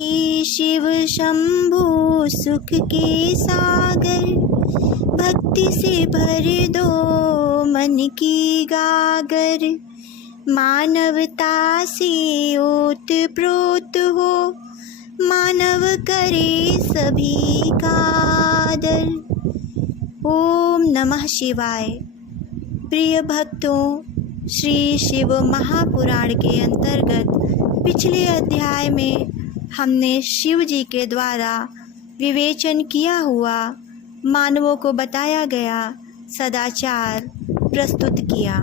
हे शिव शंभो सुख के सागर, भक्ति से भर दो मन की गागर। मानवता से ओत प्रोत हो, मानव करे सभी का आदर। ओम नमः शिवाय। प्रिय भक्तों, श्री शिव महापुराण के अंतर्गत पिछले अध्याय में हमने शिव जी के द्वारा विवेचन किया हुआ मानवों को बताया गया सदाचार प्रस्तुत किया।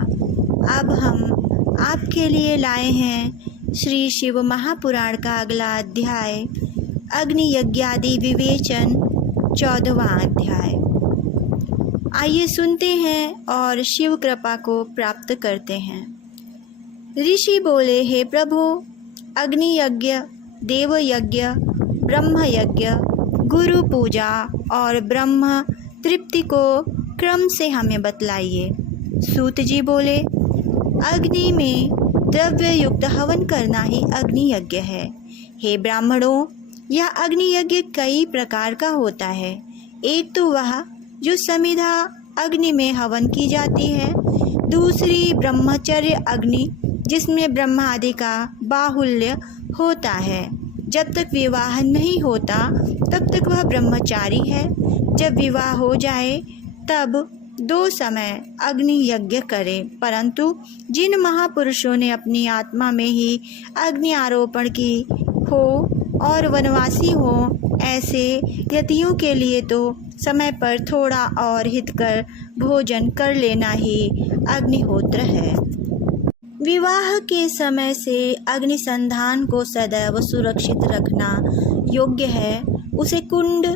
अब हम आपके लिए लाए हैं श्री शिव महापुराण का अगला अध्याय, अग्नि यज्ञादि विवेचन 14वां अध्याय। आइए सुनते हैं और शिव कृपा को प्राप्त करते हैं। ऋषि बोले, हे प्रभु, अग्नि यज्ञ, देव यज्ञ, ब्रह्म यज्ञ, गुरु पूजा और ब्रह्म तृप्ति को क्रम से हमें बतलाइए। सूत जी बोले, अग्नि में द्रव्य युक्त हवन करना ही अग्नि यज्ञ है। हे ब्राह्मणों, यह अग्नि यज्ञ कई प्रकार का होता है। एक तो वह जो समिधा अग्नि में हवन की जाती है, दूसरी ब्रह्मचर्य अग्नि, जिसमें ब्रह्म आदि का बाहुल्य होता है। जब तक विवाह नहीं होता तब तक वह ब्रह्मचारी है। जब विवाह हो जाए तब 2 समय अग्नि यज्ञ करे। परंतु जिन महापुरुषों ने अपनी आत्मा में ही अग्नि आरोपण की हो और वनवासी हो, ऐसे यतियों के लिए तो समय पर थोड़ा और हितकर भोजन कर लेना ही अग्निहोत्र है। विवाह के समय से अग्निसंधान को सदैव सुरक्षित रखना योग्य है। उसे कुंड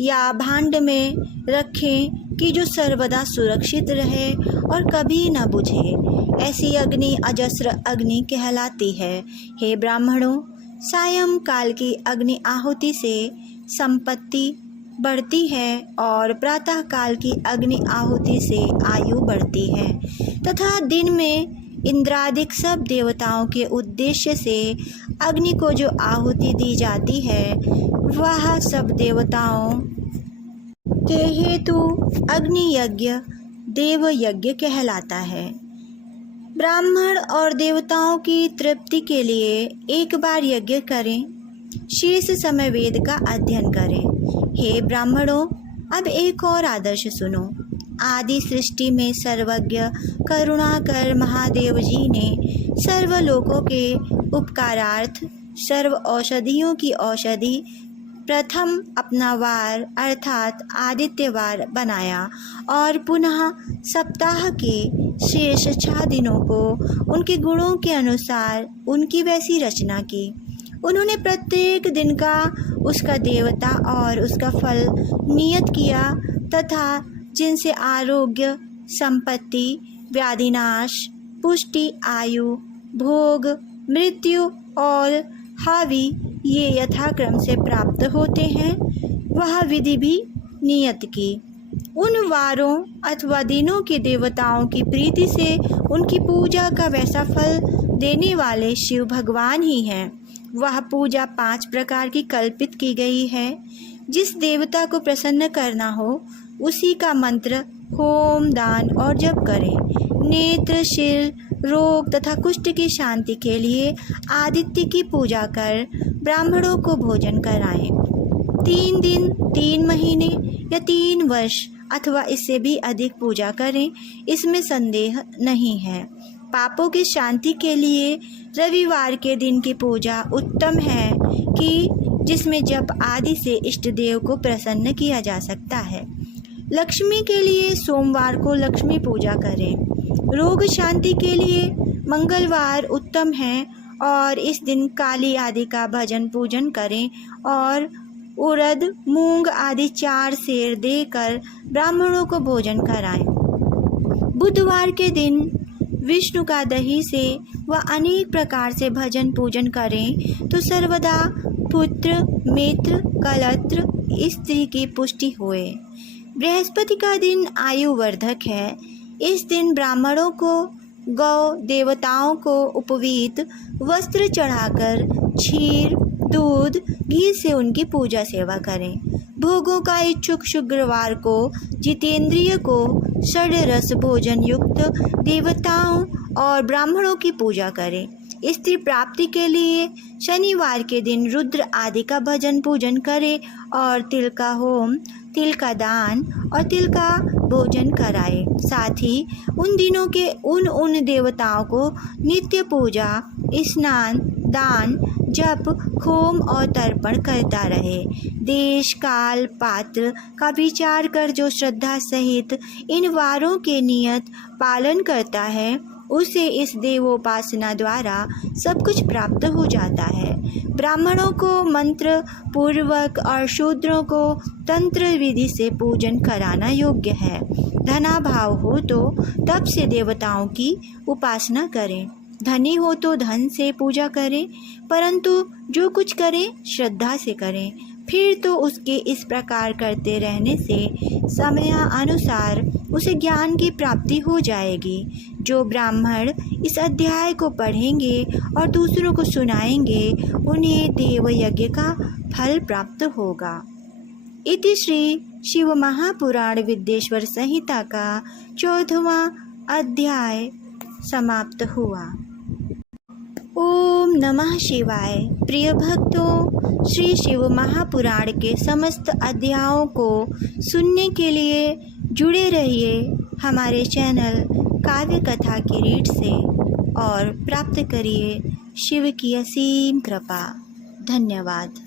या भांड में रखें कि जो सर्वदा सुरक्षित रहे और कभी न बुझे। ऐसी अग्नि अजस्र अग्नि कहलाती है। हे ब्राह्मणों, सायं काल की अग्नि आहुति से संपत्ति बढ़ती है और प्रातः काल की अग्नि आहुति से आयु बढ़ती है, तथा दिन में इंद्रादिक सब देवताओं के उद्देश्य से अग्नि को जो आहुति दी जाती है, वह सब देवताओं के हेतु अग्नि यज्ञ देव यज्ञ कहलाता है। ब्राह्मण और देवताओं की तृप्ति के लिए एक बार यज्ञ करें, शेष समय वेद का अध्ययन करें। हे ब्राह्मणों, अब एक और आदर्श सुनो। आदि सृष्टि में सर्वज्ञ करुणाकर महादेव जी ने सर्वलोकों के उपकारार्थ सर्व औषधियों की औषधि प्रथम अपना वार अर्थात आदित्यवार बनाया और पुनः सप्ताह के शेष 6 दिनों को उनके गुणों के अनुसार उनकी वैसी रचना की। उन्होंने प्रत्येक दिन का उसका देवता और उसका फल नियत किया, तथा जिनसे आरोग्य, संपत्ति, व्याधिनाश, पुष्टि, आयु, भोग, मृत्यु और हावि ये यथाक्रम से प्राप्त होते हैं, वह विधि भी नियत की। उन वारों अथवा दिनों के देवताओं की प्रीति से उनकी पूजा का वैसा फल देने वाले शिव भगवान ही हैं। वह पूजा 5 प्रकार की कल्पित की गई है। जिस देवता को प्रसन्न करना हो उसी का मंत्र, होम, दान और जप करें। नेत्र, शिर, रोग तथा कुष्ठ की शांति के लिए आदित्य की पूजा कर ब्राह्मणों को भोजन कराएं। 3 दिन, 3 महीने या 3 वर्ष अथवा इससे भी अधिक पूजा करें, इसमें संदेह नहीं है। पापों की शांति के लिए रविवार के दिन की पूजा उत्तम है कि जिसमें जप आदि से इष्ट देव को प्रसन्न किया जा सकता है। लक्ष्मी के लिए सोमवार को लक्ष्मी पूजा करें। रोग शांति के लिए मंगलवार उत्तम है और इस दिन काली आदि का भजन पूजन करें और उड़द, मूंग आदि 4 सेर देकर ब्राह्मणों को भोजन कराएं। बुधवार के दिन विष्णु का दही से व अनेक प्रकार से भजन पूजन करें तो सर्वदा पुत्र, मित्र, कलत्र, स्त्री की पुष्टि होए। बृहस्पति का दिन आयुवर्धक है। इस दिन ब्राह्मणों को गौ देवताओं को उपवीत वस्त्र चढ़ाकर क्षीर, दूध घी से उनकी पूजा सेवा करें। भोगों का इच्छुक शुक्रवार को जितेंद्रिय को षड रस भोजन युक्त देवताओं और ब्राह्मणों की पूजा करें। स्त्री प्राप्ति के लिए शनिवार के दिन रुद्र आदि का भजन पूजन करें और तिल का होम, तिल का दान और तिल का भोजन कराए। साथ ही उन दिनों के उन देवताओं को नित्य पूजा, स्नान, दान, जप, होम और तर्पण करता रहे। देश, काल, पात्र का विचार कर जो श्रद्धा सहित इन वारों के नियत पालन करता है उसे इस देवोपासना द्वारा सब कुछ प्राप्त हो जाता है। ब्राह्मणों को मंत्र पूर्वक और शूद्रों को तंत्र विधि से पूजन कराना योग्य है। धनाभाव हो तो तप से देवताओं की उपासना करें, धनी हो तो धन से पूजा करें, परंतु जो कुछ करें श्रद्धा से करें। फिर तो उसके इस प्रकार करते रहने से समयानुसार उसे ज्ञान की प्राप्ति हो जाएगी। जो ब्राह्मण इस अध्याय को पढ़ेंगे और दूसरों को सुनाएंगे उन्हें देव यज्ञ का फल प्राप्त होगा। इति श्री शिव महापुराण विद्येश्वर संहिता का 14वां अध्याय समाप्त हुआ। ओम नमः शिवाय। प्रिय भक्तों, श्री शिव महापुराण के समस्त अध्यायों को सुनने के लिए जुड़े रहिए हमारे चैनल काव्य कथा की रीड से और प्राप्त करिए शिव की असीम कृपा। धन्यवाद।